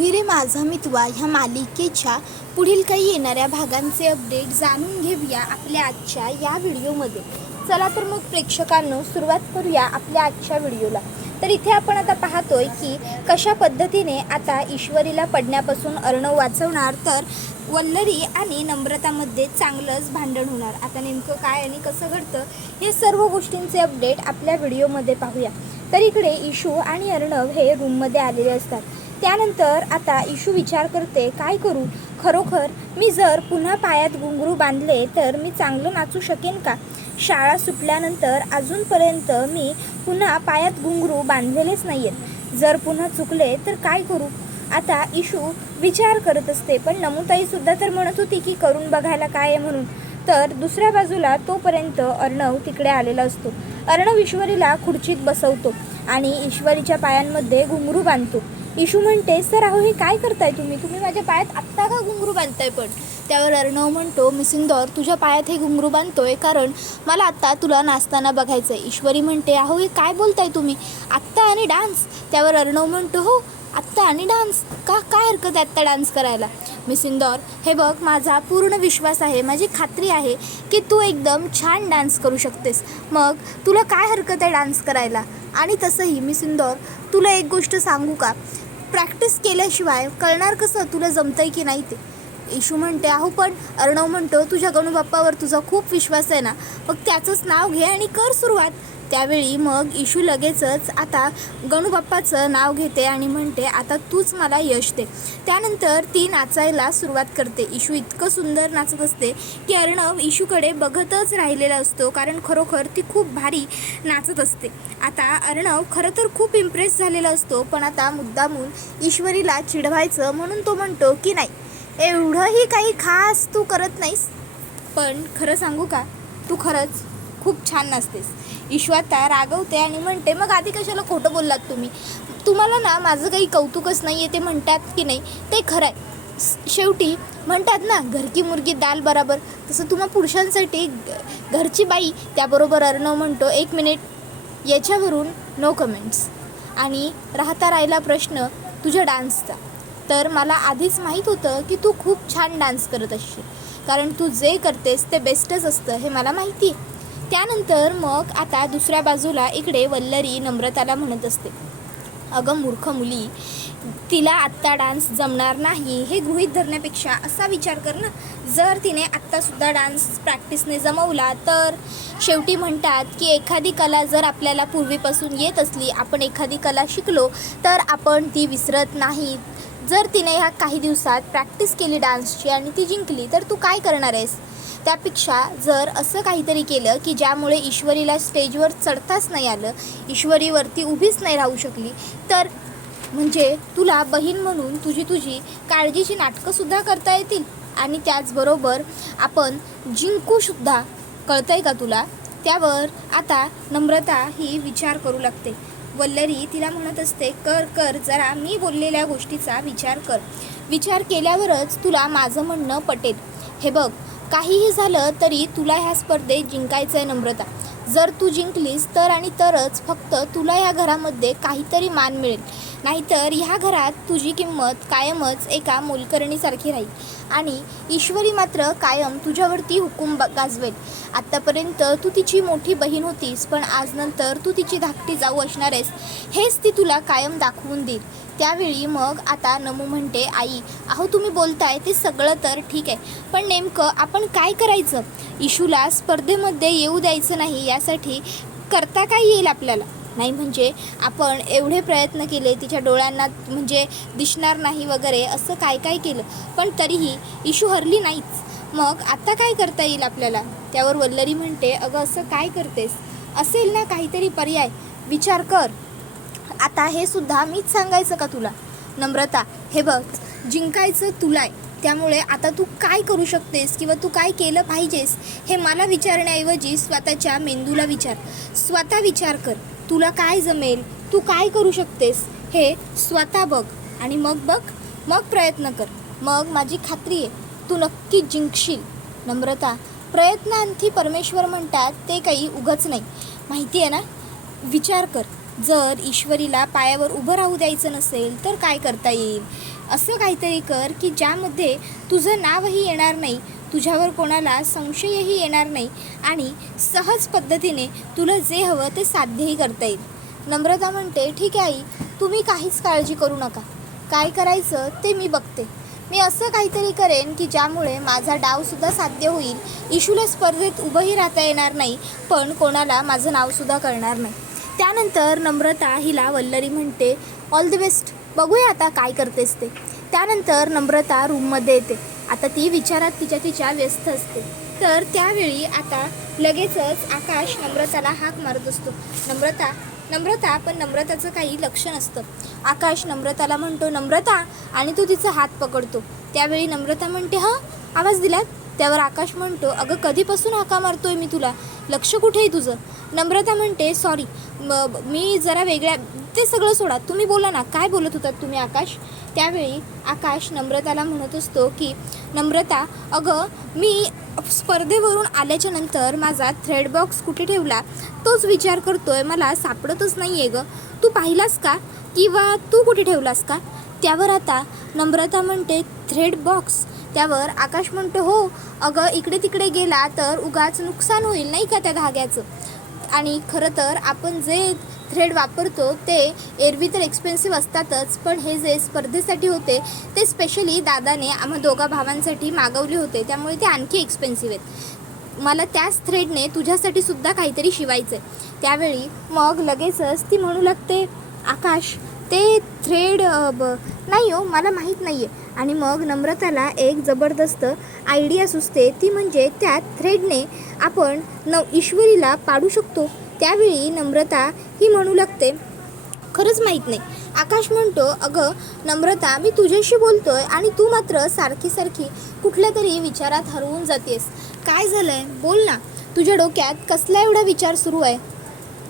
होई रे माझा मितवा ह्या मालिकेच्या पुढील काही येणाऱ्या भागांचे अपडेट जाणून घेऊया आपल्या आजच्या या व्हिडिओमध्ये. चला तर मग प्रेक्षकांनो सुरुवात करूया आपल्या आजच्या व्हिडिओला. तर इथे आपण आता पाहतोय की कशा पद्धतीने आता ईश्वरीला पडण्यापासून अर्णव वाचवणार, तर वल्लरी आणि नम्रतामध्ये चांगलंच भांडण होणार. आता नेमकं काय आणि कसं घडतं हे सर्व गोष्टींचे अपडेट आपल्या व्हिडिओमध्ये पाहूया. तर इकडे इशू आणि अर्णव हे रूममध्ये आलेले असतात. त्यानंतर आता इशू विचार करते, काय करू, खरोखर मी जर पुन्हा पायात घुंगरू बांधले तर मी चांगलं नाचू शकेन का? शाळा सुटल्यानंतर अजूनपर्यंत मी पुन्हा पायात घुंगरू बांधलेलेच नाही आहेत. जर पुन्हा चुकले तर काय करू? आता इशू विचार करत असते. पण नमुताईसुद्धा तर म्हणत होती की करून बघायला काय आहे म्हणून. तर दुसऱ्या बाजूला तोपर्यंत अर्णव तिकडे आलेला असतो. अर्णव ईश्वरीला खुर्चीत बसवतो आणि ईश्वरीच्या पायांमध्ये घुंगरू बांधतो. इशू म्हणते, सर अहो हे काय करताय तुम्ही माझ्या पायात आत्ता का घुंगरू बांधताय? पण त्यावर अर्णव म्हणतो, मिसिंदर तुझ्या पायात हे घुंगरू बांधतोय कारण मला आत्ता तुला नाचताना बघायचं आहे. ईश्वरी म्हणते, अहो हे काय बोलताय तुम्ही, आत्ता आणि डान्स? त्यावर अर्णव म्हणतो, हो आत्ता आणि डान्स का, काय हरकत आहे आत्ता डान्स करायला? मिसिंदर हे बघ, माझा पूर्ण विश्वास आहे, माझी खात्री आहे की तू एकदम छान डान्स करू शकतेस. मग तुला काय हरकत आहे डान्स करायला? आणि तसंही मिसिंदर तुला एक गोष्ट सांगू का, प्रॅक्टिस केल्याशिवाय कळणार कसं तुला जमतंय की नाही ते? इशू म्हणते, अहो पण अर्णव म्हणतो, तुझ्या गणूबाप्पावर तुझा खूप विश्वास आहे ना, मग त्याचंच नाव घे आणि कर सुरुवात. त्यावेळी मग इशू लगेचच आता गणूबाप्पाचं नाव घेते आणि म्हणते, आता तूच मला यश दे. त्यानंतर ती नाचायला सुरुवात करते. इशू इतकं सुंदर नाचत असते की अर्णव इशूकडे बघतच राहिलेला असतो, कारण खरोखर ती खूप भारी नाचत असते. आता अर्णव खरं तर खूप इम्प्रेस झालेला असतो, पण आता मुद्दामून ईश्वरीला चिडवायचं म्हणून तो म्हणतो की नाही, एवढंही काही खास तू करत नाहीस, पण खरं सांगू का, तू खरंच खूप छान नाचतेस. इशू आता रागवते आणि म्हणते, मग आधी कशाला खोटं बोललात तुम्ही? तुम्हाला ना माझं काही कौतुकच नाही आहे ते म्हणतात की नाही, ते खरं आहे. शेवटी म्हणतात ना, घर की मुर्गी दाल बराबर, तसं तुम्हा पुरुषांसाठी घरची बाई. त्याबरोबर अर्णव म्हणतो, एक मिनिट, याच्यावरून नो कमेंट्स. आणि राहिला प्रश्न तुझ्या डान्सचा, तर मला आधीच माहीत होतं की तू खूप छान डान्स करत असशील, कारण तू जे करतेस ते बेस्टच असतं हे मला माहिती आहे. त्यानंतर मग आता दुसऱ्या बाजूला इकडे वल्लरी नम्रताला म्हणत असते, अगं मूर्ख मुली, तिला आत्ता डान्स जमणार नाही हे गृहीत धरण्यापेक्षा असा विचार कर ना, जर तिने आत्तासुद्धा डान्स प्रॅक्टिसने जमवला तर. शेवटी म्हणतात की एखादी कला जर आपल्याला पूर्वीपासून येत असली, आपण एखादी कला शिकलो तर आपण ती विसरत नाही. जर तिने ह्या काही दिवसात प्रॅक्टिस केली डान्सची आणि ती जिंकली तर तू काय करणार आहेस? त्यापेक्षा जर असं काहीतरी केलं की ज्यामुळे ईश्वरीला स्टेजवर चढताच नाही आलं, ईश्वरीवरती उभीच नाही राहू शकली, तर म्हणजे तुला बहीण म्हणून तुझी काळजीची नाटकंसुद्धा करता येतील आणि त्याचबरोबर आपण जिंकूसुद्धा. कळतंय का तुला? त्यावर आता नम्रता ही विचार करू लागते. वल्लरी तिला म्हणत असते, कर जरा मी बोललेल्या गोष्टीचा विचार कर. विचार केल्यावरच तुला माझं म्हणणं पटेल. हे बघ, काहीही झालं तरी तुला ह्या स्पर्धेत जिंकायचं आहे नम्रता. जर तू जिंकलीस तर आणि तरच फक्त तुला ह्या घरामध्ये काहीतरी मान मिळेल, नाहीतर ह्या घरात तुझी किंमत कायमच एका मोलकरणीसारखी राहील आणि ईश्वरी मात्र कायम तुझ्यावरती हुकूम गाजवेल. आत्तापर्यंत तू तिची मोठी बहीण होतीस, पण आज नंतर तू तिची धाकटी जाऊ असणार आहेस, हेच ती तुला कायम दाखवून देईल. त्यावेळी मग आता नमू म्हणते, आई अहो तुम्ही बोलताय ते सगळं तर ठीक आहे, पण नेमकं आपण काय करायचं? इशूला स्पर्धेमध्ये येऊ द्यायचं नाही, यासाठी करता काय येईल आपल्याला? नाही म्हणजे आपण एवढे प्रयत्न केले, तिच्या डोळ्यांना म्हणजे दिसणार नाही वगैरे असं काय केलं, पण तरीही इशू हरली नाहीच. मग आता काय करता येईल आपल्याला? त्यावर वल्लरी म्हणते, अगं असं काय करतेस, असेल ना काहीतरी पर्याय, विचार कर. आता हे सुद्धा मीच सांगायचं का तुला? नम्रता हे बघ, जिंकायचं तुला आहे, त्यामुळे आता तू काय करू शकतेस किंवा तू काय केलं पाहिजेस हे मला विचारण्याऐवजी स्वतःच्या मेंदूला विचार. स्वतः विचार कर, तुला काय जमेल, तू काय करू शकतेस हे स्वतः बघ आणि मग प्रयत्न कर. मग माझी खात्री आहे तू नक्की जिंकशील. नम्रता, प्रयत्नांती परमेश्वर म्हणतात ते काही उगाच नाही, माहिती आहे ना? विचार कर, जर ईश्वरीला पायावर उभं राहू द्यायचं नसेल तर काय करता येईल? असं काहीतरी कर की ज्यामध्ये तुझं नावही येणार नाही, तुझ्यावर कोणाला संशयही येणार नाही आणि सहज पद्धतीने तुला जे हवं ते साध्यही करता येईल. नम्रता म्हणते, ठीक आहे आई, तुम्ही काहीच काळजी करू नका. काय करायचं ते मी बघते. मी असं काहीतरी करेन की ज्यामुळे माझा डावसुद्धा साध्य होईल. इशूला स्पर्धेत उभंही राहता येणार नाही, पण कोणाला माझं नावसुद्धा कळणार नाही. त्यानंतर नम्रता हिला वल्लरी म्हणते, ऑल द बेस्ट, बघूया आता काय करतेस ते. त्यानंतर नम्रता रूममध्ये येते. आता ती विचारात तिच्या व्यस्त असते. तर त्यावेळी आता लगेचच आकाश नम्रताला हाक मारत असतो, नम्रता. पण नम्रताचं काही लक्ष नसतं. आकाश नम्रताला म्हणतो, नम्रता, आणि तो तिचा हात पकडतो. त्यावेळी नम्रता म्हणते, हां, आवाज दिलात? त्यावर आकाश म्हणतो, अगं कधीपासून हाका मारतोय मी तुला, लक्ष कुठे आहे तुझं? नम्रता म्हणते, सॉरी, मी जरा वेगळ्या, ते सगळं सोडा, तुम्ही बोला ना, काय बोलत होतात तुम्ही आकाश? त्यावेळी आकाश नम्रताला म्हणत असतो की नम्रता, अगं मी स्पर्धेवरून आल्याच्या नंतर माझा थ्रेड बॉक्स कुठे ठेवला तोच विचार करतोय, मला सापडतच नाही आहे गं. तू पाहिलास का, किंवा तू कुठे ठेवलास का? त्यावर आता नम्रता म्हणते, थ्रेड बॉक्स? त्यावर आकाश म्हणतो, हो अगं, इकडे तिकडे गेला तर उगाच नुकसान होईल नाही का त्या धाग्याचं. आणि खरं तर आपण जे थ्रेड वापरतो ते एरवी तर एक्सपेन्सिव्ह असतातच, पण हे जे स्पर्धेसाठी होते ते स्पेशली दादाने आम्हा दोघा भावांसाठी मागवले होते, त्यामुळे ते आणखी एक्सपेन्सिव्ह आहेत. मला त्याच थ्रेडने तुझ्यासाठी सुद्धा काहीतरी शिवायचं आहे. त्यावेळी मग लगेचच ती म्हणू लागते, आकाश, ते थ्रेड नाही हो, मला माहीत नाही आहे. आणि मग नम्रताला एक जबरदस्त आयडिया सुचते, ती म्हणजे त्या थ्रेडने आपण ईश्वरीला पाडू शकतो. त्यावेळी नम्रता ही म्हणू लागते, खरंच माहीत नाही. आकाश म्हणतो, अगं नम्रता, मी तुझ्याशी बोलतोय आणि तू मात्र सारखी कुठल्या तरी विचारात हरवून जातेस. काय झालं आहे, बोल ना, तुझ्या डोक्यात कसला एवढा विचार सुरू आहे?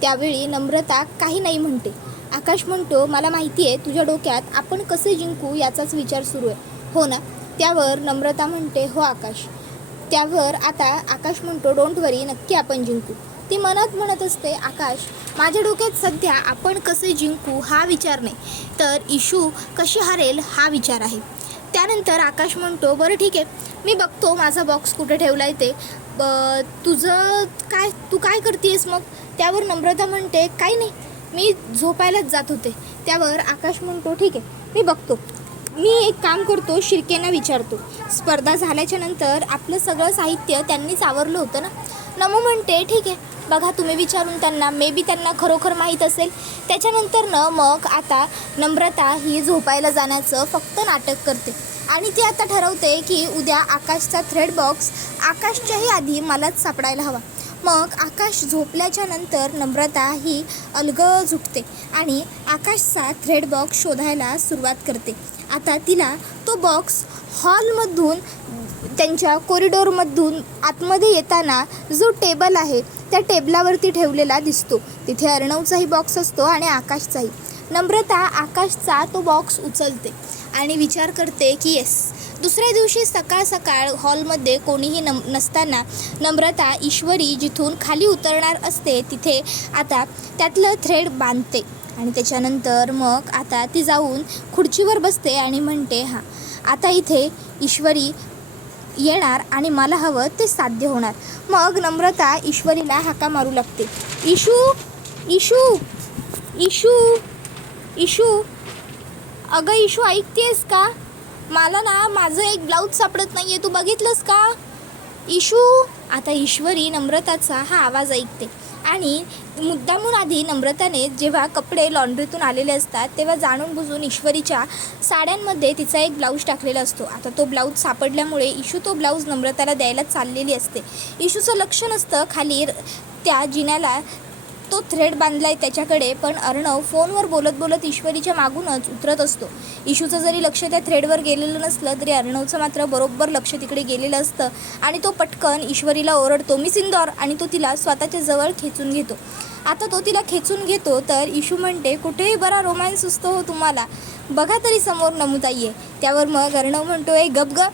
त्यावेळी नम्रता काही नाही म्हणते. आकाश म्हणतो, मला माहिती आहे तुझ्या डोक्यात आपण कसे जिंकू याचाच विचार सुरू आहे, हो ना? त्यावर नम्रता म्हणते, हो आकाश. त्यावर आता आकाश म्हणतो, डोंट वरी, नक्की आपण जिंकू. ती मनात म्हणत असते, आकाश, माझ्या डोक्यात सध्या आपण कसे जिंकू हा विचार नाही, तर इशू कशी हरेल हा विचार आहे. त्यानंतर आकाश म्हणतो, बरं ठीक आहे, मी बघतो माझा बॉक्स कुठे ठेवला आहे ते. तुझं काय, तू काय करतेस मग? त्यावर नम्रता म्हणते, काही नाही, मी झोपायलाच जात होते. त्यावर आकाश म्हणतो, ठीक आहे, मी बघतो. मी एक काम करतो, शिर्केंना विचारतो. स्पर्धा झाल्याच्या नंतर आपलं सगळं साहित्य त्यांनीच आवरलं होतं ना. नमू म्हणते, ठीक आहे, बघा तुम्ही विचारून त्यांना, मे बी त्यांना खरोखर माहीत असेल. त्याच्यानंतर मग आता नम्रता ही झोपायला जाण्याचं फक्त नाटक करते आणि ती आता ठरवते की उद्या आकाशचा थ्रेड बॉक्स आकाशच्याही आधी मलाच सापडायला हवा. मग आकाश झोपल्याच्या नंतर नम्रता ही अलगद उठते आणि आकाशचा थ्रेड बॉक्स शोधायला सुरुवात करते. आता तिला तो बॉक्स हॉलमधून, त्यांच्या कॉरिडॉरमधून आतमध्ये येताना जो टेबल आहे त्या टेबलावरती ठेवलेला दिसतो. तिथे अर्णवचाही बॉक्स असतो आणि आकाशचाही. नम्रता आकाशचा तो बॉक्स उचलते आणि विचार करते की येस. दुसऱ्या दिवशी सकाळ हॉलमध्ये कोणीही नसताना नम्रता ईश्वरी जिथून खाली उतरणार असते तिथे आता त्यातलं थ्रेड बांधते आणि त्याच्यानंतर मग आता ती जाऊन खुर्चीवर बसते आणि म्हणते, हां, आता इथे ईश्वरी येणार आणि मला हवं ते साध्य होणार. मग नम्रता ईश्वरीला हाका मारू लागते, इशू इशू इशू इशू अगं इशू, ऐकतेस का? मला ना माझं एक ब्लाऊज सापडत नाही आहे, तू बघितलंस का इशू? आता ईश्वरी नम्रताचा हा आवाज ऐकते आणि मुद्दामून आधी नम्रताने जेव्हा कपडे लॉन्ड्रीतून आलेले असतात तेव्हा जाणून बुजून ईश्वरीच्या साड्यांमध्ये तिचा एक ब्लाऊज टाकलेला असतो. आता तो ब्लाऊज सापडल्यामुळे इशू तो ब्लाऊज नम्रताला द्यायला चाललेली असते. इशूचं लक्ष नसतं खाली त्या जिन्याला तो थ्रेड बांधलाय त्याच्याकडे, पण अर्णव फोनवर बोलत ईश्वरीच्या मागूनच उतरत असतो. इशूचं जरी लक्ष त्या थ्रेडवर गेलेलं नसलं तरी अर्णवचं मात्र बरोबर लक्ष तिकडे गेलेलं असतं आणि तो पटकन ईश्वरीला ओरडतो, मी सिंदोर, आणि तो तिला स्वतःच्या जवळ खेचून घेतो. आता तो तिला खेचून घेतो तर इशू म्हणते, कुठेही बरा रोमॅन्स असतो हो तुम्हाला, बघा तरी समोर नमुताई आहे. त्यावर मग अर्णव म्हणतो, ए गप ग,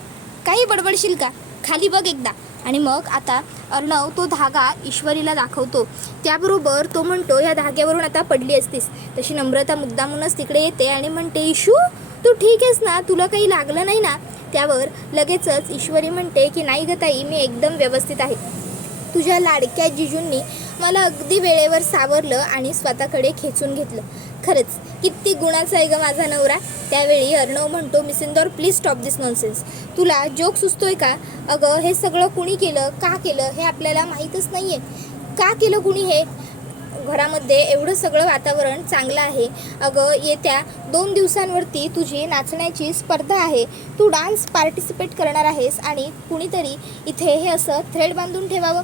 काही बडबडशील का, खाली बघ एकदा. आणि मग आता अर्णव तो धागा ईश्वरीला दाखवतो. त्याबरोबर तो म्हणतो, या धाग्यावरून आता पडली असतीस. तशी नम्रता मुद्दामूनच तिकडे येते आणि म्हणते, इशू तू ठीक आहेस ना, तुला काही लागलं नाही ना? त्यावर लगेचच ईश्वरी म्हणते की नाही ग ताई, मी एकदम व्यवस्थित आहे. तुझ्या लाडक्या जिजूंनी मला अगदी वेळेवर सावरलं आणि स्वतःकडे खेचून घेतलं. खरंच किती गुणाचा आहे ग माझा नवरा. त्यावेळी अर्णव म्हणतो, miss Indore please stop this nonsense. तुला जोक सुचतोय का? अगं हे सगळं कुणी केलं, का केलं हे आपल्याला माहीतच नाही आहे. का केलं कुणी हे? घरामध्ये एवढं सगळं वातावरण चांगलं आहे. अगं येत्या 2 दिवसांवरती तुझी नाचण्याची स्पर्धा आहे. तू डान्स पार्टिसिपेट करणार आहेस आणि कुणीतरी इथे हे असं थ्रेड बांधून ठेवावं.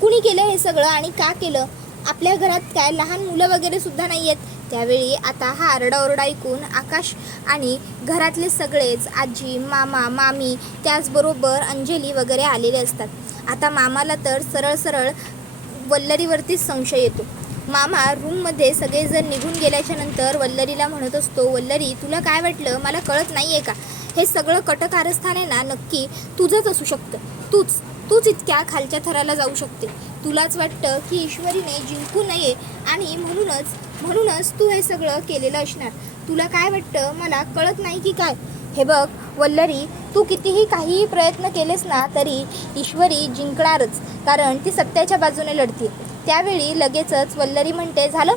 कुणी केलं हे सगळं आणि का केलं? आपल्या घरात काय लहान मुलं वगैरे सुद्धा नाही आहेत. त्यावेळी आता हा आरडाओरडा ऐकून आकाश आणि घरातले सगळेच आजी, मामा, मामी, त्याचबरोबर अंजली वगैरे आलेले असतात. आता मामाला तर सरळ सरळ वल्लरीवरतीच संशय येतो. मामा रूममध्ये सगळेजण निघून गेल्याच्या नंतर वल्लरीला म्हणत असतो, वल्लरी तुला काय वाटलं, मला कळत नाही आहे का? हे सगळं कटकारस्थान आहे ना, नक्की तुझंच असू शकतं. तूच इतक्या खालच्या थराला जाऊ शकते. तुलाच वाटतं की ईश्वरीने जिंकू नये आणि म्हणूनच तू हे सगळं केलेलं असणार. तुला काय वाटतं, मला कळत नाही की काय? हे बघ वल्लरी, तू कितीही काहीही प्रयत्न केलेस ना तरी ईश्वरी जिंकणारच, कारण ती सत्याच्या बाजूने लढते. त्यावेळी लगेचच वल्लरी म्हणते, झालं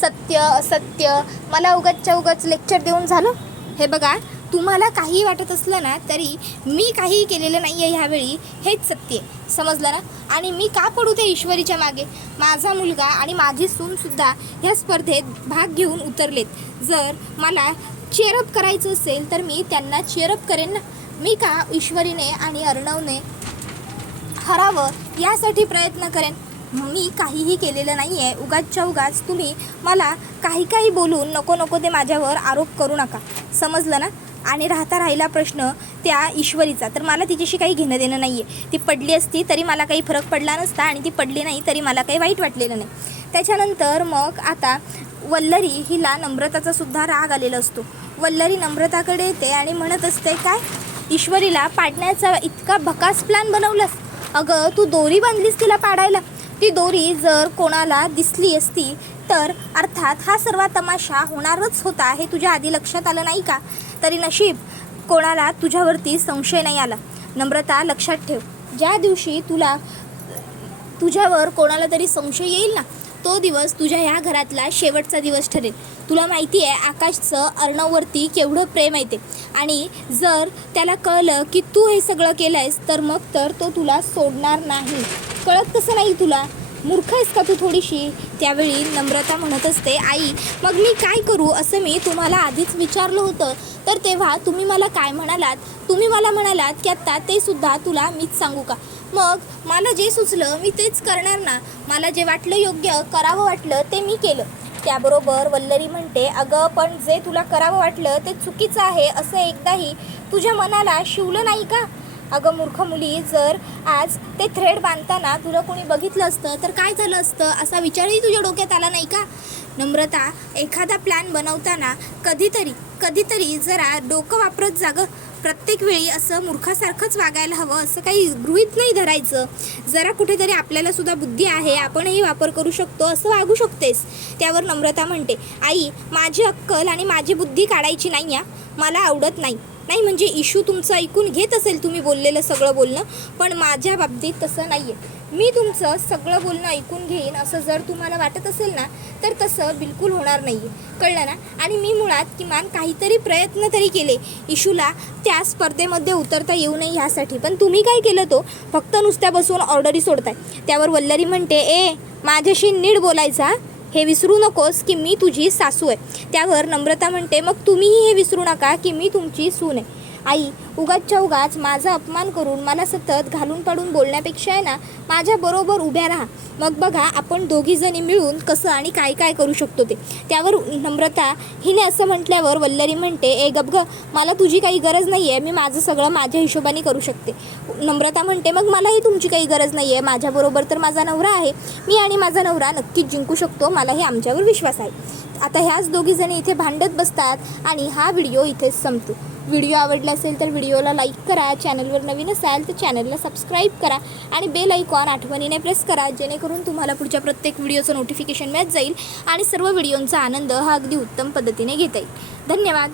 सत्य असत्य मला उगाच लेक्चर देऊन झालं. हे बघा, तुम्हाला काही वाटत असलं ना तरी मी काहीही केलेलं नाही आहे ह्यावेळी, हेच सत्य आहे, समजलं ना? आणि मी का पडू त्या ईश्वरीच्या मागे? माझा मुलगा आणि माझी सूनसुद्धा ह्या स्पर्धेत भाग घेऊन उतरलेत. जर मला चेअरअप करायचं असेल तर मी त्यांना चेअरअप करेन ना. मी का ईश्वरीने आणि अर्णवने हरावं यासाठी प्रयत्न करेन? मी काहीही केलेलं नाही आहे. उगाच तुम्ही मला काही बोलून नको ते माझ्यावर आरोप करू नका, समजलं ना? आणि राहिला प्रश्न त्या ईश्वरीचा, तर मला तिच्याशी काही घेणं देणं नाही आहे. ती पडली असती तरी मला काही फरक पडला नसता आणि ती पडली नाही तरी मला काही वाईट वाटलेलं नाही. त्याच्यानंतर मग आता वल्लरी हिला नम्रताचा सुद्धा राग आलेला असतो. वल्लरी नम्रताकडे येते आणि म्हणत असते, काय ईश्वरीला पाडण्याचा इतका भकास प्लॅन बनवलास? अगं तू दोरी बांधलीस तिला पाडायला. ती दोरी जर कोणाला दिसली असती तर अर्थात हा सर्व तमाशा होणारच होता, हे तुझ्या आधी लक्षात आलं नाही का? तरी नशीब कोणाला तुझ्यावरती संशय नाही आला. नम्रता लक्षात ठेव, ज्या दिवशी तुझ्यावर कोणाला तरी संशय येईल ना, तो दिवस तुझ्या ह्या घरातला शेवटचा दिवस ठरेल. तुला माहिती आहे आकाशचं अर्णववरती केवढं प्रेम आहे ते, आणि जर त्याला कळलं की तू हे सगळं केलं आहेस तर मग तर तो तुला सोडणार नाही. कळत कसं नाही तुला? मूर्ख आहेस का तू थोडीशी? त्यावेळी नम्रता म्हणत असते, आई मग मी काय करू असं मी तुम्हाला आधीच विचारलं होतं, तर तेव्हा तुम्ही मला काय म्हणालात? तुम्ही मला म्हणालात की आत्ता ते सुद्धा तुला मीच सांगू का? मग मला जे सुचलं मी तेच करणार ना. मला जे वाटलं योग्य करावं वाटलं ते मी केलं. त्याबरोबर वल्लरी म्हणते, अगं पण जे तुला करावं वाटलं ते चुकीचं आहे असं एकदाही तुझ्या मनाला शिवलं नाही का? अगं मूर्ख मुली, जर आज ते थ्रेड बांधताना तुला कोणी बघितलं असतं तर काय झालं असतं असा विचारही तुझ्या डोक्यात आला नाही का? नम्रता, एखादा प्लॅन बनवताना कधीतरी जरा डोकं वापरत जा गं. प्रत्येक वेळी असं मूर्खासारखंच वागायला हवं असं काही गृहीत नाही धरायचं. जरा कुठेतरी आपल्याला सुद्धा बुद्धी आहे, आपणही वापर करू शकतो असं वागू शकतेस. त्यावर नम्रता म्हणते, आई माझी अक्कल आणि माझी बुद्धी काढायची नाही या, मला आवडत नाही. म्हणजे इशू तुमचं ऐकून घेत असेल तुम्ही बोललेलं सगळं बोलणं, पण माझ्या बाबतीत तसं नाही आहे. मी तुमचं सगळं बोलणं ऐकून घेईन असं जर तुम्हाला वाटत असेल ना तर तसं बिलकुल होणार नाही आहे, कळलं ना? आणि मी मुळात किमान काहीतरी प्रयत्न तरी केले इशूला त्या स्पर्धेमध्ये उतरता येऊ नये ह्यासाठी, पण तुम्ही काय केलं तो फक्त नुसत्या बसून ऑर्डरी सोडताय. त्यावर वल्लरी म्हणते, माझ्याशी नीट बोलायचा, हे विसरू नकोस की मी तुझी सासू आहे. त्यावर नम्रता म्हणते, मग तुम्हीही हे विसरू नका की मी तुमची सून आहे. आई उगाच माझा अपमान करून मला सतत घालून पाडून बोलण्यापेक्षा आहे ना माझ्याबरोबर उभ्या राहा, मग बघा आपण दोघीजणी मिळून कसं आणि काय करू शकतो ते. त्यावर नम्रता हिने असं म्हटल्यावर वल्लरी म्हणते, गप ग, मला तुझी काही गरज नाही आहे, मी माझं सगळं माझ्या हिशोबाने करू शकते. नम्रता म्हणते, मग मलाही तुमची काही गरज नाही आहे, माझ्याबरोबर तर माझा नवरा आहे, मी आणि माझा नवरा नक्कीच जिंकू शकतो, मलाही आमच्यावर विश्वास आहे. आता ह्याच दोघीजणी इथे भांडत बसतात आणि हा व्हिडिओ इथेच संपतो. व्हिडिओ आवडला असेल तर व्हिडिओला लाईक करा, चॅनलवर नवीन असाल तर चॅनलला सबस्क्राईब करा आणि बेल आयकॉन आठवणीने प्रेस करा, जेणेकरून तुम्हाला पुढच्या प्रत्येक व्हिडिओचं नोटिफिकेशन मिळत जाईल आणि सर्व व्हिडिओंचा आनंद हा अगदी उत्तम पद्धतीने घेता येईल. धन्यवाद.